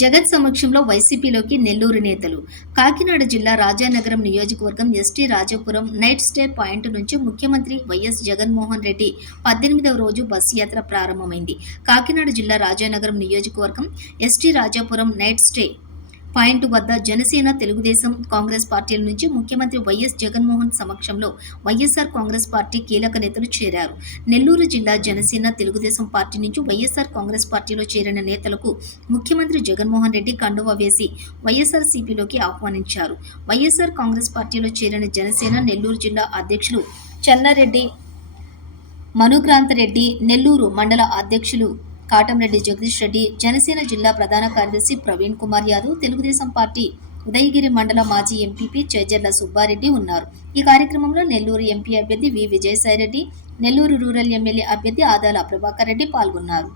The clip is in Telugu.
జగత్ సమక్షంలో వైసీపీలోకి నెల్లూరు నేతలు. కాకినాడ జిల్లా రాజానగరం నియోజకవర్గం ST Rajapuram night stay point నుంచి ముఖ్యమంత్రి వైఎస్ జగన్మోహన్ రెడ్డి 18వ రోజు బస్సు యాత్ర ప్రారంభమైంది. కాకినాడ జిల్లా రాజానగరం నియోజకవర్గం ST Rajapuram night stay point వద్ద జనసేన, తెలుగుదేశం, కాంగ్రెస్ పార్టీల నుంచి ముఖ్యమంత్రి వైఎస్ జగన్మోహన్ సమక్షంలో వైఎస్ఆర్ కాంగ్రెస్ పార్టీ కీలక నేతలు చేరారు. నెల్లూరు జిల్లా జనసేన, తెలుగుదేశం పార్టీ నుంచి వైఎస్ఆర్ కాంగ్రెస్ పార్టీలో చేరిన నేతలకు ముఖ్యమంత్రి జగన్మోహన్ రెడ్డి కండువా వేసి వైఎస్ఆర్సీపీలోకి ఆహ్వానించారు. వైఎస్ఆర్ కాంగ్రెస్ పార్టీలో చేరిన జనసేన నెల్లూరు జిల్లా అధ్యక్షులు చెన్నారెడ్డి మనుక్రాంతరెడ్డి, నెల్లూరు మండల అధ్యక్షులు కాటంరెడ్డి జగదీష్ రెడ్డి, జనసేన జిల్లా ప్రధాన కార్యదర్శి ప్రవీణ్ కుమార్ యాదవ్, తెలుగుదేశం పార్టీ ఉదయగిరి మండల మాజీ ఎంపీపీ చేజర్ల సుబ్బారెడ్డి ఉన్నారు. ఈ కార్యక్రమంలో నెల్లూరు ఎంపీ అభ్యర్థి వి విజయసాయిరెడ్డి, నెల్లూరు రూరల్ ఎమ్మెల్యే అభ్యర్థి ఆదాల ప్రభాకర్ రెడ్డి పాల్గొన్నారు.